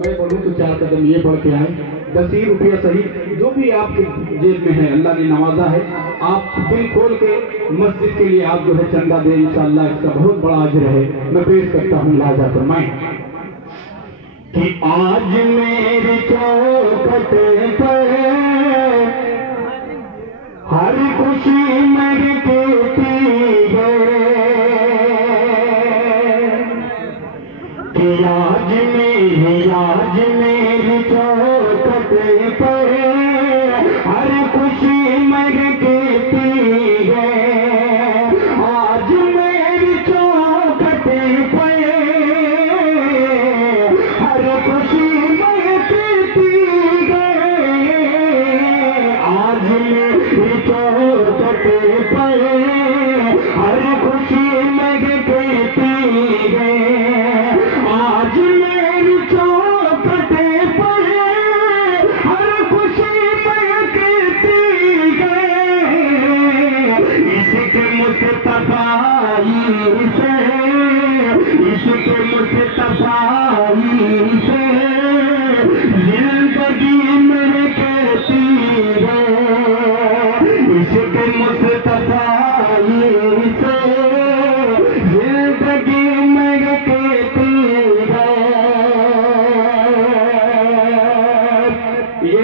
میں بولوں تو 4 قدم یہ پڑھ کے آئے 10 روپیہ صحیح جو بھی آپ کے جیب میں ہے اللہ نے نوازا ہے آپ دل کھول کے مسجد کے لیے آپ جو ہے چندہ دیں انشاءاللہ اس کا بہت بڑا اجر ہے میں پیش کرتا ہوں لہذا فرمائیں کہ آج میری چوکھٹ پر ہر خوشی مہکتی ہے کہ آج میری چوکھٹ پر ہر خوشی مہکتی ہے آج میری چوکھٹ پر ہر خوشی مہکتی ہے آج میری چوکھٹ پر ہر خوشی مہکتی ہے آج میری چوکھٹ پر ہر خوشی مہکتی ہے عشق مصطفی سے عشق مصطفی سے زندگی مہکتی ہے عشق مصطفی سے زندگی مہکتی ہے یہ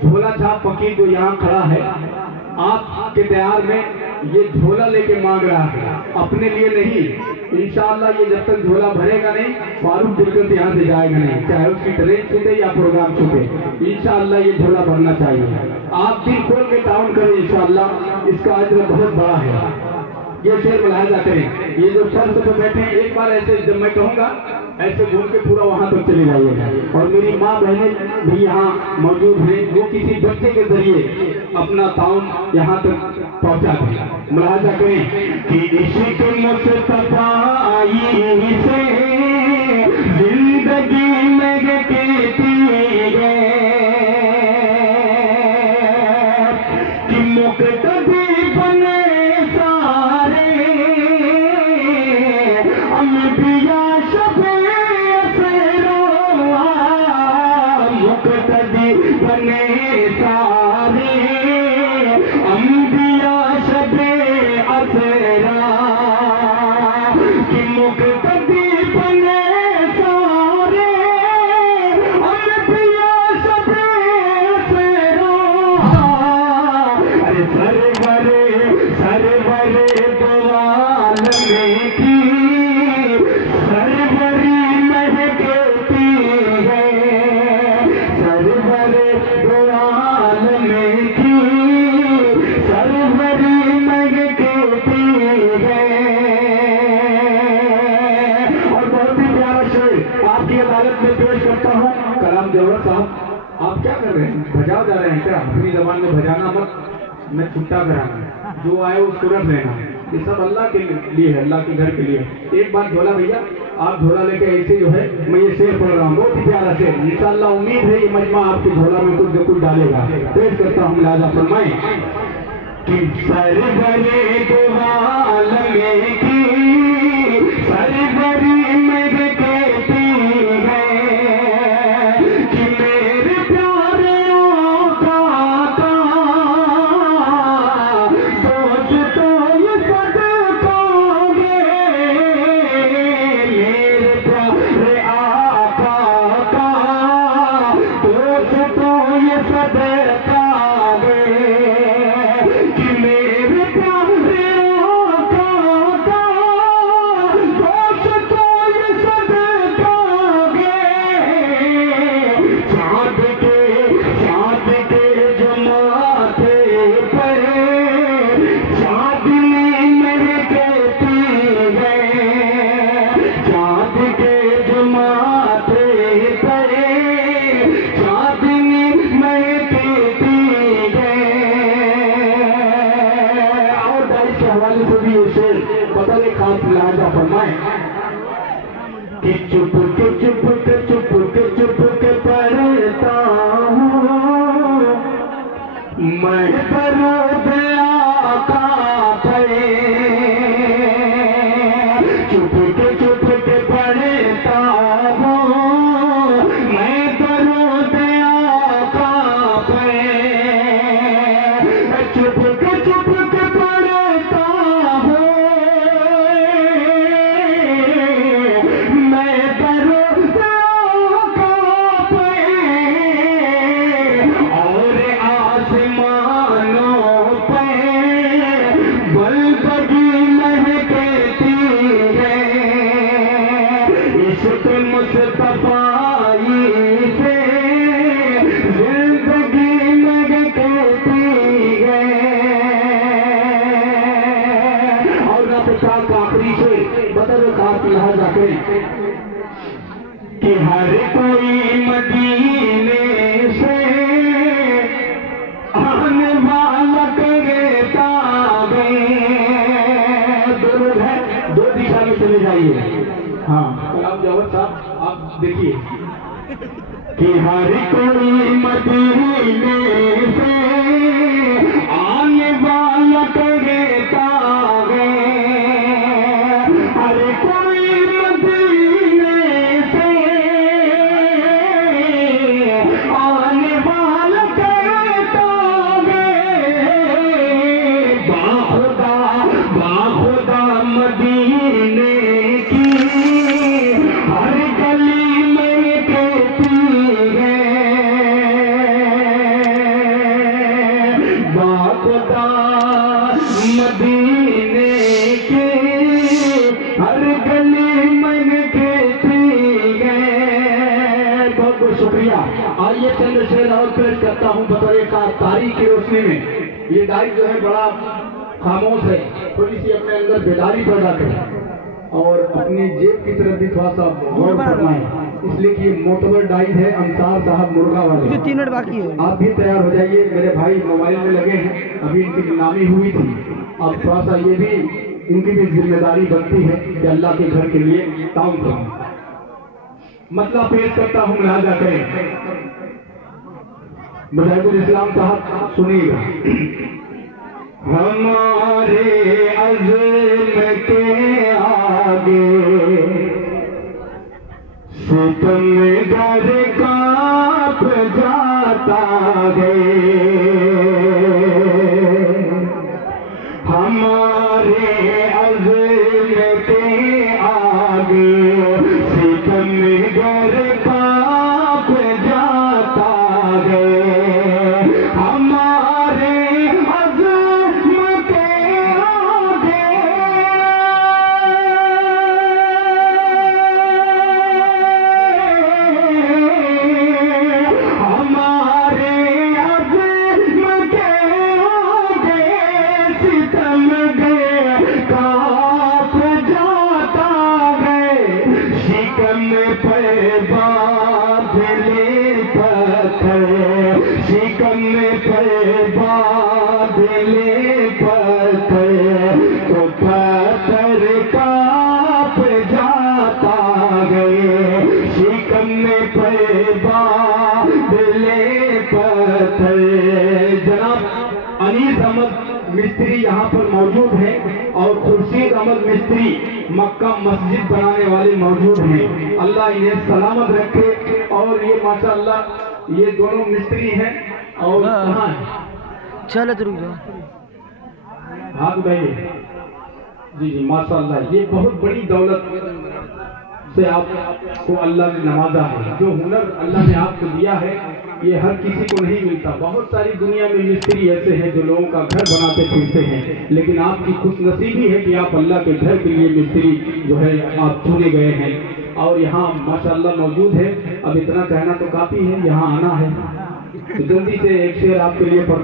جھولا چھاپ فقیر جو یہاں کھڑا ہے آپ کے دیار میں یہ جھولا لے کے مانگ رہا ہے اپنے لیے نہیں انشاءاللہ یہ جب تک جھولا بھرے گا نہیں فاروق دلکر سے یہاں سے جائے گا نہیں چاہے اس کی ٹرین چھوٹے یا پروگرام چھوٹے انشاءاللہ یہ جھولا بھرنا چاہیے آپ دل کھول کے تعاون کریں انشاءاللہ اس کا اجر بہت بڑا ہے یہ شعر ملاحظہ کریں یہ جو سر پہ بیٹھے ہیں ایک بار ایسے جب میں کہوں گا ایسے گھوم کے پورا وہاں تک چلے جائیے گا اور میری ماں بہنیں بھی یہاں موجود ہیں وہ کسی بچے کے ذریعے اپنا تعاون یہاں تک پہنچا دیں ملاحظہ کریں کہ عشق مصطفی سے زندگی مہکتی ہے کہ مقتدی بنے سارے انبیاء شفیع سیرا مقتدی بنے سارے انبیاء شفیع سیرا کہ مقتدی بنے سارے انبیاء شفیع سیرا ارے سرور دو عالم کی سروری مہکتی ہے سرور دو عالم کی سروری مہکتی ہے اور بہت ہی پیارا شعر آپ کی عدالت میں پیش کرتا ہوں کلام جوہر صاحب آپ کیا کر رہے ہیں بجا جا رہے ہیں کیا اپنی زبان میں بجانا مت میں چھٹا کرانا جو آئے اس کو رکھ لینا یہ سب اللہ کے لیے ہے اللہ کے گھر کے لیے ایک بار جھولا بھیا آپ جھولا لے کے ایسے جو ہے میں یہ شعر پڑھ رہا ہوں بہت ہی پیارا شعر انشاءاللہ امید ہے یہ مجمع آپ کے جھولا میں کچھ نہ کچھ ڈالے گا پیش کرتا ہوں لہذا فرمائیں کہ سرور دو عالم کی سروری مہکتی ہے کہ میرے پیارے آقا کا دوست تو یہ صدقہ گے میرے پیارے آقا کا دوست تو یہ صدقہ گے کہ میرے پیارے آقا کا دوست تو یہ صدقہ گے چاند کے جماعتے پر چاندنی مہکتی ہے چاند کے جماعتے پر چاندنی مہکتی ہے اور داعش کے حوالے سے بھی یہ شعر بدل خاص لہذا فرمائیں کہ چپ کے پڑھتا ہوں میں درود آقا پہ چپ کے پڑھتا ہوں، میں درود آقا پہ چپ کے پڑھتا ہوں، میں درود آقا پہ اور آسمانوں پہ بلبگی مہکتی ہے، عشق مصطفیٰ سے زندگی مہکتی ہے۔ اور رب پاک آخری سے بدر کا لہذا کریں کہ ہر کوئی مدینے سے آنے والا کرے تابے، درود ہے، دو دشا میں چلے جائیے۔ ہاں کلام جاوید صاحب آپ دیکھیے کہ ہر کوئی مدینے سے آنے والا کرے تابے، ہر کوئی مدینے سے آنے والا کرے تابے، باخدا مدینے کی ہر گلی میں کہتی ہے، باخدا مدینے کی ہر گلی میں کہتی ہے۔ بہت بہت شکریہ۔ آئیے چند شعر اور پیش کرتا ہوں بطور تاریخ کی روشنی میں۔ یہ ڈائٹ جو ہے بڑا خاموش ہے، تھوڑی سی اپنے اندر بیداری پیدا کریں اور اپنی جیب کی طرف بھی تھوڑا سا غور فرمائیں، اس لیے کہ یہ معتبر ڈائٹ ہے انصار صاحب مرغا والے۔ 3 منٹ باقی ہے، آپ بھی تیار ہو جائیے، میرے بھائی موبائل میں لگے ہیں، ابھی ان کی نیلامی ہوئی تھی، اب تھوڑا سا یہ بھی ان کی بھی ذمہ داری بنتی ہے کہ اللہ کے گھر کے لیے کام کریں۔ مطلب پیش کرتا ہوں، لہذا کریں۔ مجاہد الاسلام صاحب سنیے گا۔ ہمارے عزم کے آگے ستم گر کانپ جاتا ہے، ہمارے عزم کے آگے ستم گر کانپ جاتا ہے، ہمارے عزم کے آگے ہمارے عزم کے آگے ستم گر کانپ جاتا ہے، شکم پہ باندھ لے پتھر، شکم پہ باندھ لے پتھر، تو پتھر کانپ جاتا ہے، شکم پہ باندھ لے پتھر۔ جناب انیس احمد مستری یہاں پر موجود ہیں اور خورشید احمد مستری مکہ مسجد بنانے والے موجود ہیں، اللہ انہیں سلامت رکھے۔ اور یہ ماشاءاللہ یہ دونوں مستری ہیں اور کہاں ہیں؟ چلو رک جاؤ، ہاتھ بھائی جی ماشاءاللہ یہ بہت بڑی دولت سے آپ کو اللہ نے نوازا ہے، جو ہنر اللہ نے آپ کو دیا ہے یہ ہر کسی کو نہیں ملتا۔ بہت ساری دنیا میں مستری ایسے ہیں جو لوگوں کا گھر بناتے پھرتے ہیں، لیکن آپ کی خوش نصیبی ہے کہ آپ اللہ کے گھر کے لیے مستری جو ہے آپ چنے گئے ہیں اور یہاں ماشاءاللہ موجود ہے۔ اب اتنا کہنا تو کافی ہے، یہاں آنا ہے تو جلدی سے ایک شعر آپ کے لیے پڑھ